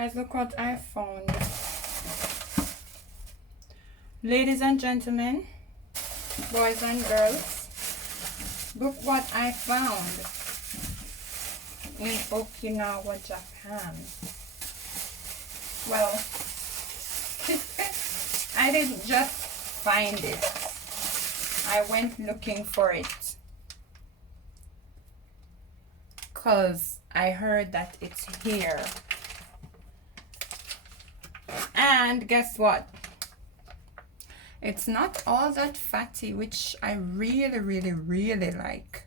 Guys, look what I found. Ladies and gentlemen, boys and girls, look what I found in Okinawa, Japan. Well, I didn't just find it. I went looking for it because I heard that it's here. And guess what? It's not all that fatty, which I really like,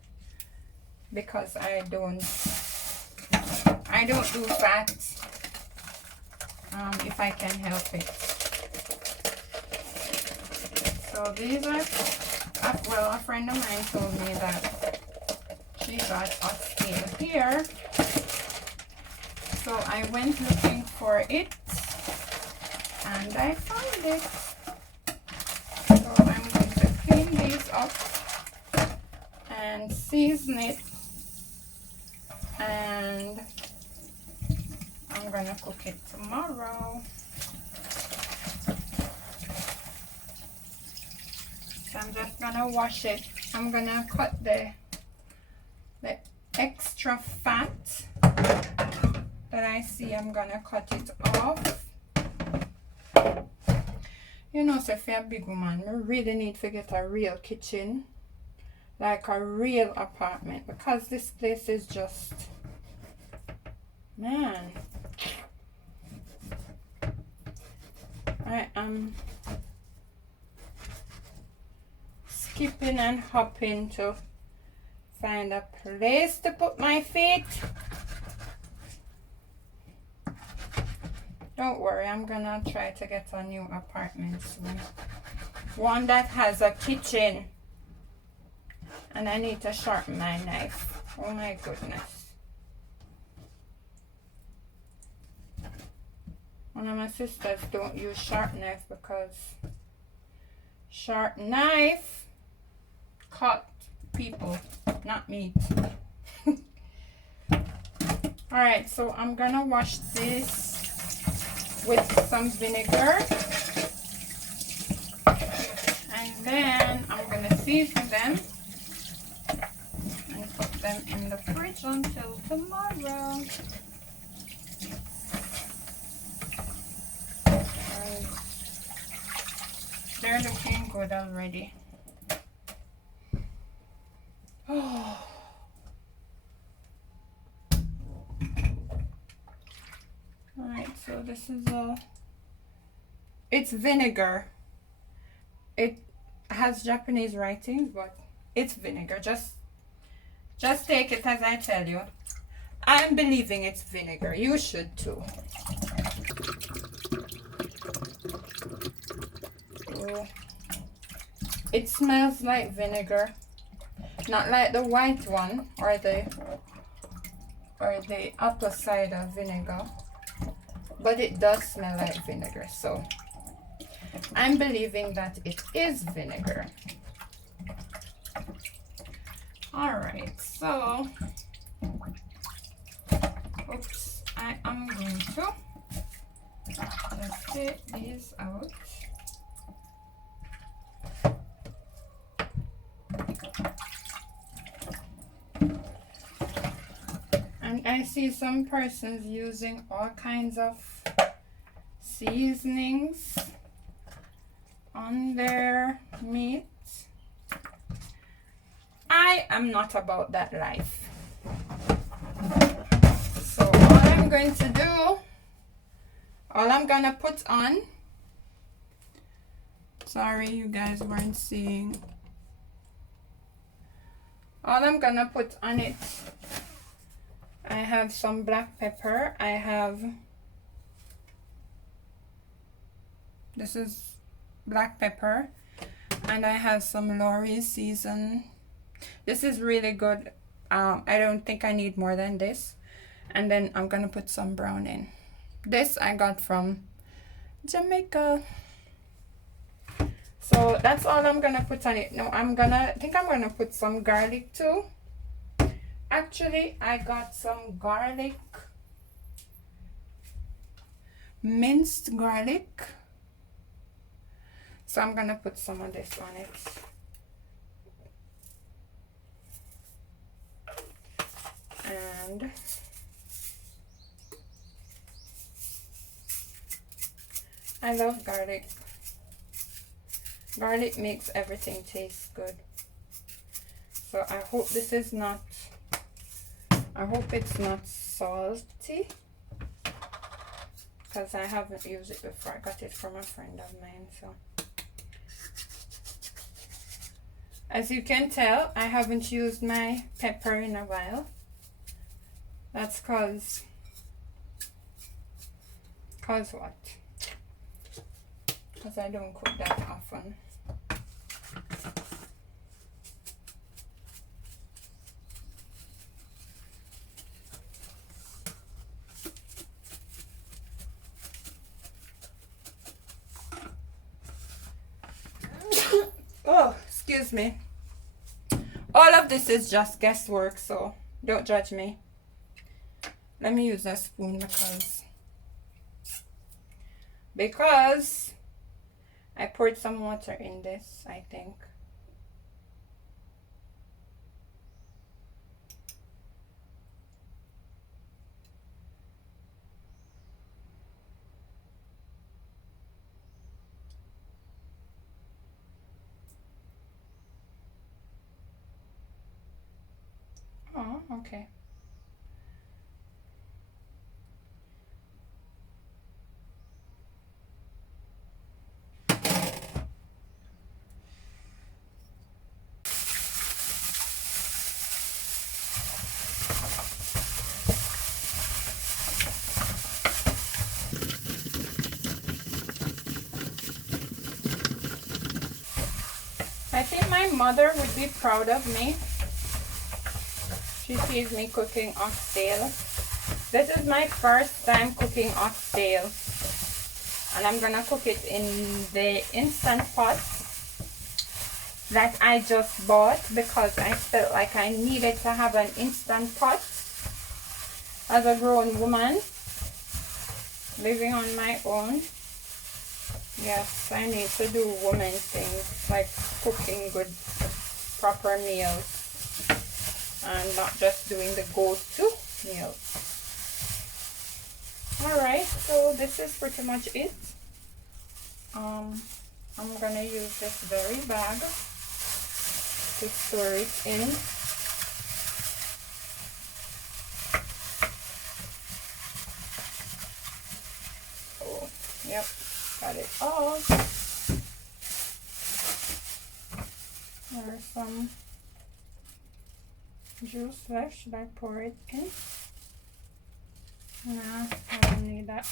because I don't do fat if I can help it. So these are, well, a friend of mine told me that she got Oxtail here, so I went looking for it and I found it. So I'm going to clean these up and season it, and I'm gonna cook it tomorrow. So I'm just gonna wash it. I'm gonna cut the extra fat that I see. I'm gonna cut it off. You know, so if you're a big woman, we really need to get a real kitchen, like a real apartment, because this place is just, man. I am skipping and hopping to find a place to put my feet. Don't worry, I'm gonna try to get a new apartment soon. One that has a kitchen. And I need to sharpen my knife. Oh my goodness. One of my sisters don't use sharp knife because sharp knife cut people, not meat. Alright, so I'm gonna wash this with some vinegar, and then I'm gonna season them and put them in the fridge until tomorrow. And they're looking good already. Oh. Alright, so this is it's vinegar. It has Japanese writings, but it's vinegar. Just take it as I tell you. I'm believing it's vinegar. You should too. Oh. It smells like vinegar. Not like the white one or the apple cider vinegar. But it does smell like vinegar, so I'm believing that it is vinegar. Alright, so oops, I am going to just take these out. And I see some persons using all kinds of seasonings on their meat. I am not about that life. So all I'm going to do, all I'm gonna put on, sorry you guys weren't seeing, all I'm gonna put on it, I have some black pepper, I have, this is black pepper, and I have some Lorry season. This is really good. I don't think I need more than this. And then I'm gonna put some brown in. This I got from Jamaica. So that's all I'm gonna put on it. Now I think I'm gonna put some garlic too. Actually, I got some garlic minced garlic. So I'm gonna put some of this on it. And I love garlic. Garlic makes everything taste good. So I hope this is not, I hope it's not salty, because I haven't used it before. I got it from a friend of mine. So as you can tell, I haven't used my pepper in a while. That's cause what? Because I don't cook that often. Oh, excuse me. All of this is just guesswork, so don't judge me. Let me use a spoon because I poured some water in this, I think. Oh, okay. I think my mother would be proud of me. She sees me cooking oxtail. This is my first time cooking oxtail, and I'm gonna cook it in the instant pot that I just bought because I felt like I needed to have an instant pot as a grown woman living on my own. Yes, I need to do woman things like cooking good, proper meals and not just doing the go-to meals. Alright, so this is pretty much it. I'm gonna use this very bag to store it in. Oh, yep, got it all. There's some juice left. Should I pour it in? Nah, I don't need that.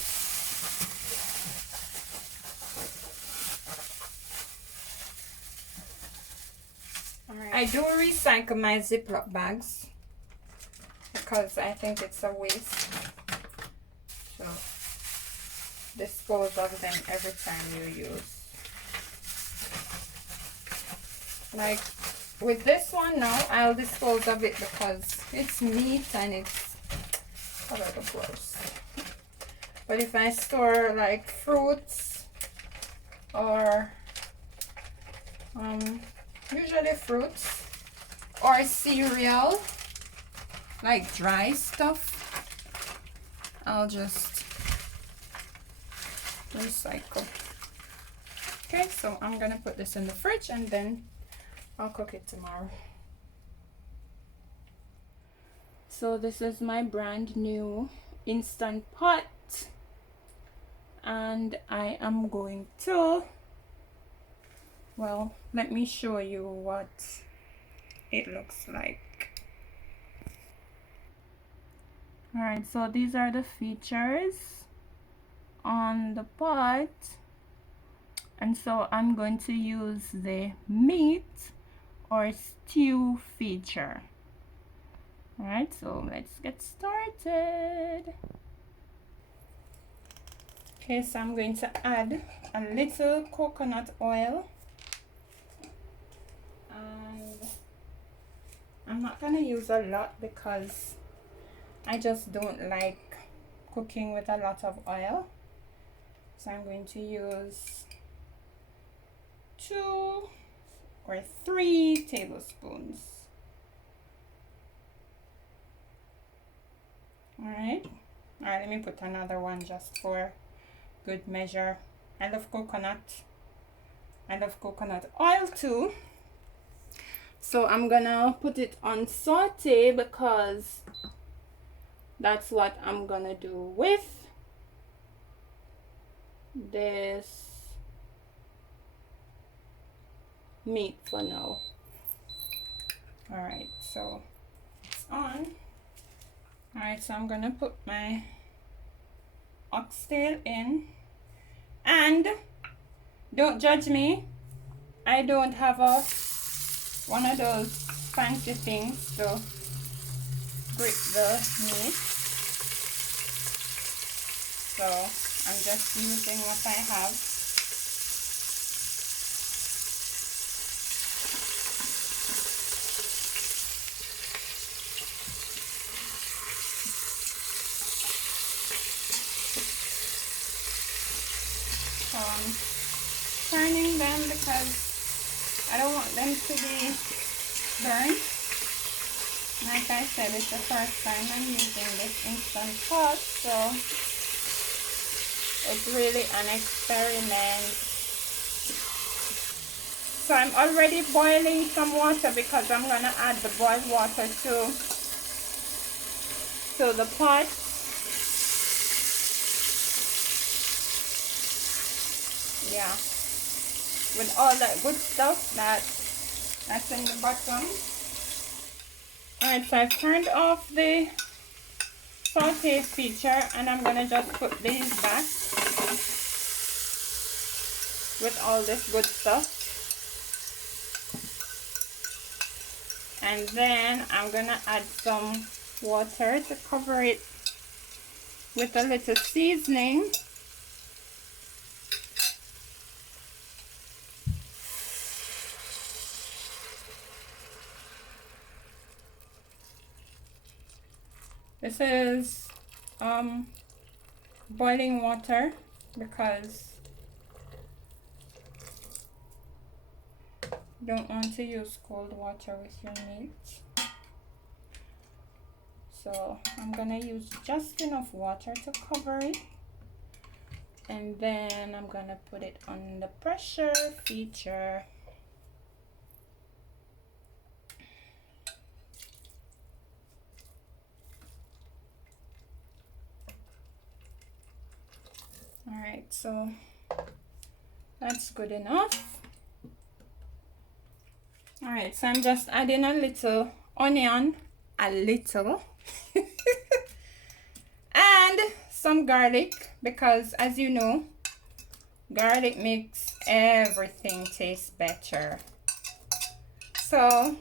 Alright, I do recycle my Ziploc bags because I think it's a waste. So dispose of them every time you use. Like with this one now, I'll dispose of it because it's meat and it's a little gross. But if I store like fruits or usually fruits or cereal, like dry stuff, I'll just recycle. Okay, so I'm gonna put this in the fridge and then I'll cook it tomorrow. So this is my brand new instant pot, and I am going to, well, let me show you what it looks like. Alright, so these are the features on the pot, and so I'm going to use the meat or stew feature. Alright, so let's get started. Okay, so I'm going to add a little coconut oil, and I'm not going to use a lot because I just don't like cooking with a lot of oil. So I'm going to use 2 or 3 tablespoons. Alright, let me put another one just for good measure. I love coconut. I love coconut oil too. So I'm gonna put it on saute because that's what I'm gonna do with this meat for now. Alright, so it's on. Alright, so I'm gonna put my oxtail in, and don't judge me, I don't have one of those fancy things to grip the meat, so I'm just using what I have. Turning them because I don't want them to be burnt. Like I said, it's the first time I'm using this Instant Pot, so it's really an experiment. So I'm already boiling some water because I'm gonna add the boiled water to the pot. Yeah, with all that good stuff that's in the bottom. Alright, so I've turned off the saute feature and I'm gonna just put these back with all this good stuff, and then I'm gonna add some water to cover it with a little seasoning. This is boiling water because you don't want to use cold water with your meat. So I'm gonna use just enough water to cover it, and then I'm gonna put it on the pressure feature. Alright, so that's good enough. Alright, so I'm just adding a little onion, and some garlic, because as you know, garlic makes everything taste better. So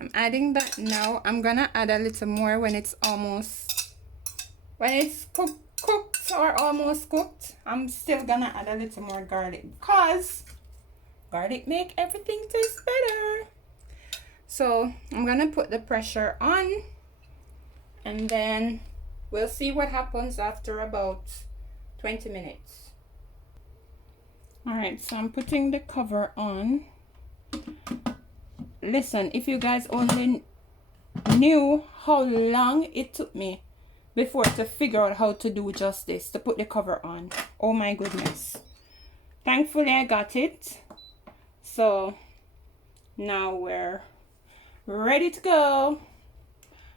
I'm adding that now. I'm gonna add a little more when it's cooked or almost cooked. I'm still gonna add a little more garlic because garlic make everything taste better. So I'm gonna put the pressure on, and then we'll see what happens after about 20 minutes. Alright, so I'm putting the cover on. Listen, if you guys only knew how long it took me before to figure out how to do just this, to put the cover on. Oh my goodness. Thankfully I got it. So now we're ready to go.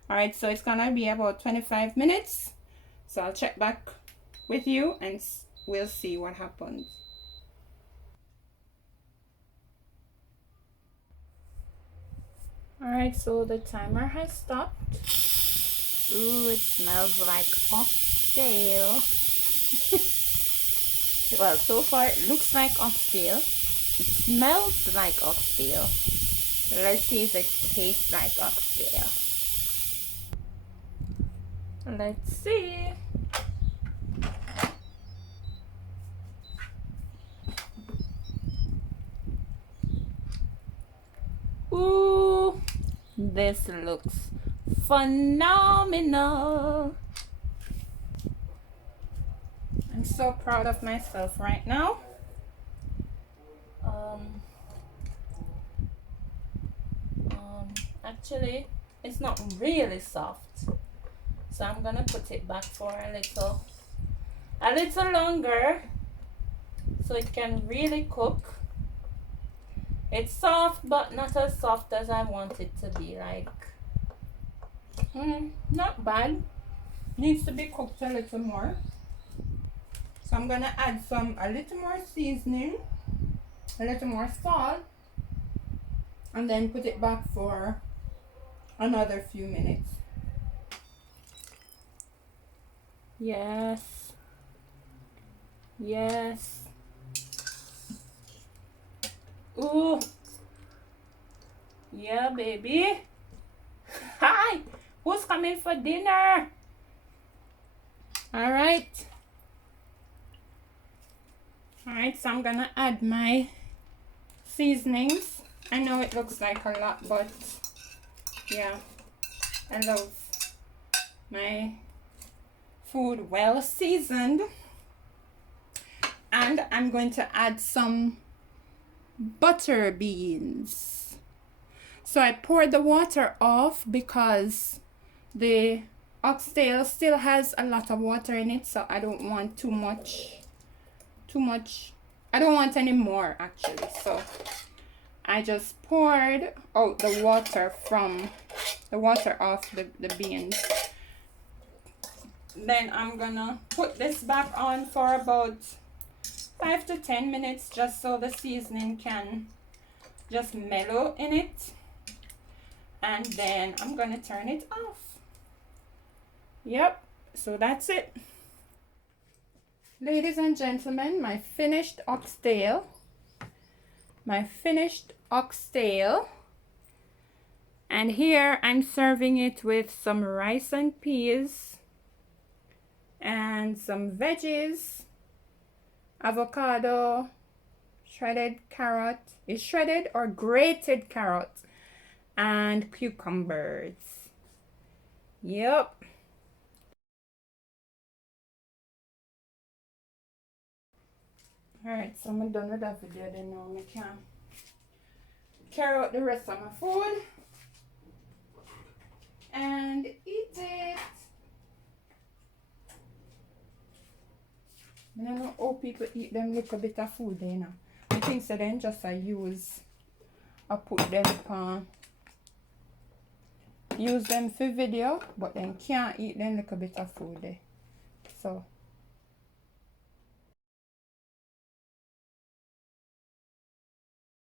Alright, so it's gonna be about 25 minutes. So I'll check back with you and we'll see what happens. Alright, so the timer has stopped. Ooh, it smells like oxtail. Well, so far it looks like oxtail. It smells like oxtail. Let's see if it tastes like oxtail. Let's see. Ooh, this looks phenomenal. I'm so proud of myself right now. Actually, it's not really soft, so I'm gonna put it back for a little longer so it can really cook. It's soft, but not as soft as I want it to be. Like, not bad. Needs to be cooked a little more. So I'm gonna add a little more seasoning, a little more salt, and then put it back for another few minutes. Yes. Yes. Ooh. Yeah, baby. Hi. Who's coming for dinner? All right. All right, so I'm gonna add my seasonings. I know it looks like a lot, but yeah, I love my food well seasoned. And I'm going to add some butter beans. So I poured the water off because the oxtail still has a lot of water in it, so I don't want too much. I don't want any more actually, so I just poured out the water off the beans. Then I'm gonna put this back on for about 5 to 10 minutes, just so the seasoning can just mellow in it, and then I'm gonna turn it off. Yep, so that's it. Ladies and gentlemen, my finished oxtail. And here I'm serving it with some rice and peas and some veggies, avocado, shredded carrot. Is shredded or grated carrot, and cucumbers. Yep. Alright, so I'm done with that video. Then now I can carry out the rest of my food and eat it. I don't know how people eat them little bit of food there now. I think so then just I put them use them for video, but then can't eat them little bit of food there. So